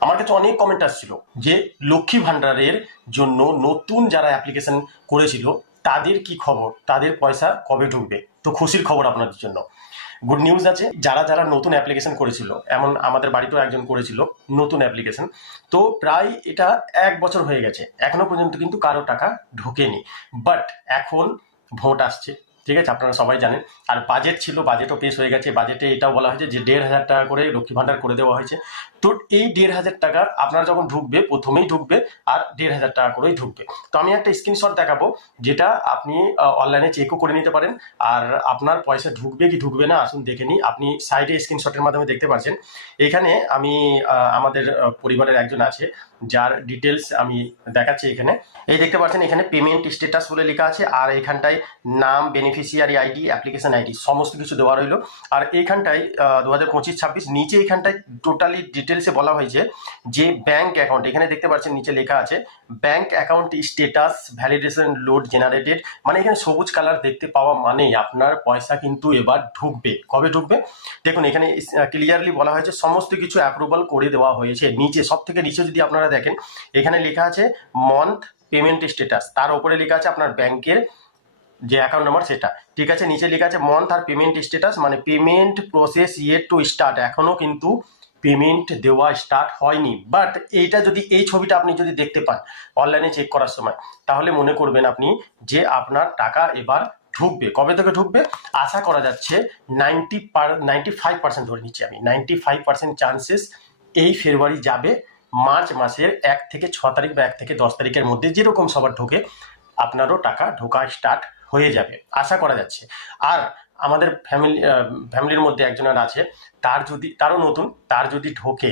আমার কাছে অনেক কমেন্ট আসছিল যে লক্ষ্মী ভাণ্ডারের জন্য নতুন যারা অ্যাপ্লিকেশন করেছিল, তাদের কি খবর? তাদের পয়সা কবে ঢুকবে? তো খুশির খবর আপনাদের জন্য। গুড নিউজ আছে, যারা যারা নতুন অ্যাপ্লিকেশন করেছিল, এমন আমাদের বাড়িতেও একজন করেছিল নতুন অ্যাপ্লিকেশন তো প্রায় এটা এক বছর হয়ে গেছে। এখনও পর্যন্ত কিন্তু কারও টাকা ঢোকেনি। বাট এখন ভোট আসছে, ঠিক আছে? আপনারা সবাই জানেন। আর বাজেট ছিল বাজেটও পেশ হয়ে গেছে। বাজেটে এটাও বলা হয়েছে যে দেড় হাজার টাকা করে লক্ষ্মী ভাণ্ডার করে দেওয়া হয়েছে। তো এই দেড় হাজার টাকা আপনার যখন ঢুকবে, প্রথমেই ঢুকবে আর দেড় হাজার টাকা করেই ঢুকবে। তো আমি একটা স্ক্রিনশট দেখাবো, যেটা আপনি অনলাইনে চেকও করে নিতে পারেন। আর আপনার পয়সা ঢুকবে কি ঢুকবে না, আসুন দেখে নিই। আপনি সাইডে স্ক্রিনশটের মাধ্যমে দেখতে পাচ্ছেন এখানে আমি আমাদের পরিবারের একজন আছে, যার ডিটেলস আমি দেখাচ্ছি এখানে। এই দেখতে পাচ্ছেন, এখানে পেমেন্ট স্ট্যাটাস বলে লেখা আছে আর এখানটায় নাম বেনিফিশিয়ারি আইডি অ্যাপ্লিকেশন আইডি সমস্ত কিছু দেওয়া রইল। আর এইখানটায় দু হাজার পঁচিশ ছাব্বিশ, নিচে এখানটায় টোটালি ডিটেলসে বলা হয়েছে যে ব্যাংক অ্যাকাউন্ট এখানে দেখতে পাচ্ছেন নিচে লেখা আছে bank account status validation load generated মানে এখানে সবুজ কালার দেখতে পাওয়া মানেই আপনার পয়সা কিন্তু এবার ঢুকবে। কবে ঢুকবে? দেখুন, এখানে ক্লিয়ারলি বলা হয়েছে সমস্ত কিছু অ্যাপ্রুভাল করে দেওয়া হয়েছে। নিচে সব থেকে নিচে যদি আপনারা দেখেন, এখানে লেখা আছে মন্থ পেমেন্ট স্ট্যাটাস তার উপরে লেখা আছে আপনার ব্যাংকের যে অ্যাকাউন্ট নাম্বার সেটা। ঠিক আছে? নিচে লেখা আছে মন্থ আর পেমেন্ট স্ট্যাটাস মানে পেমেন্ট প্রসেস ইয়ের টু স্টার্ট এখনও কিন্তু পেমেন্ট দেওয়া স্টার্ট হয়নি। বাট এইটা যদি, এই ছবিটা আপনি যদি দেখতে পান অনলাইনে চেক করার সময়, তাহলে মনে করবেন আপনি যে আপনার টাকা এবার ঢুকবে। কবে থেকে ঢুকবে? আশা করা যাচ্ছে ninety per ninety five percent ধরে নিচ্ছি আমি নাইনটি ফাইভ পার্সেন্ট চান্সেস এই ফেব্রুয়ারি যাবে। মার্চ মাসের এক থেকে ছ তারিখ বা এক থেকে দশ তারিখের মধ্যে যেরকম সবার ঢোকে, আপনারও টাকা ঢোকা স্টার্ট হয়ে যাবে। আশা করা যাচ্ছে। আর আমাদের ফ্যামিলি ফ্যামিলির মধ্যে একজনের আছে। তার যদি, তারও নতুন, তার যদি ঢোকে,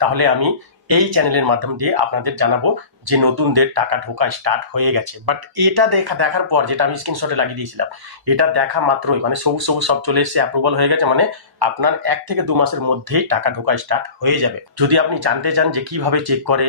তাহলে আমি এই চ্যানেলের মাধ্যম দিয়ে আপনাদের জানাব যে নতুনদের টাকা ঢোকা স্টার্ট হয়ে গেছে। বাট এটা দেখা, দেখার পর যেটা আমি স্ক্রিনশটে লাগিয়ে দিয়েছিলাম, এটা দেখা মাত্রই মানে সবুজ সবুজ সব চলে এসে অ্যাপ্রুভাল হয়ে গেছে মানে আপনার এক থেকে দু মাসের মধ্যেই টাকা ঢোকা স্টার্ট হয়ে যাবে। যদি আপনি জানতে চান যে কীভাবে চেক করে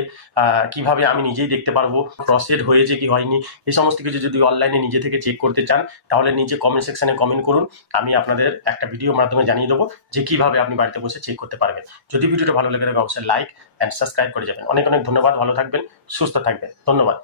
কীভাবে আমি নিজেই দেখতে পারব প্রসেড হয়েছে কি হয়নি, এই সমস্ত কিছু যদি অনলাইনে নিজে থেকে চেক করতে চান, তাহলে নিজে কমেন্ট সেকশনে কমেন্ট করুন, আমি আপনাদের একটা ভিডিওর মাধ্যমে জানিয়ে দেবো যে কীভাবে আপনি বাড়িতে বসে চেক করতে পারবেন। যদি ভিডিওটা ভালো লেগে অবশ্যই লাইক অ্যান্ড সাবস্ক্রাইব করে যাবেন। অনেক অনেক ধন্যবাদ ভালো থাকবেন সুস্থ থাকবেন। ধন্যবাদ।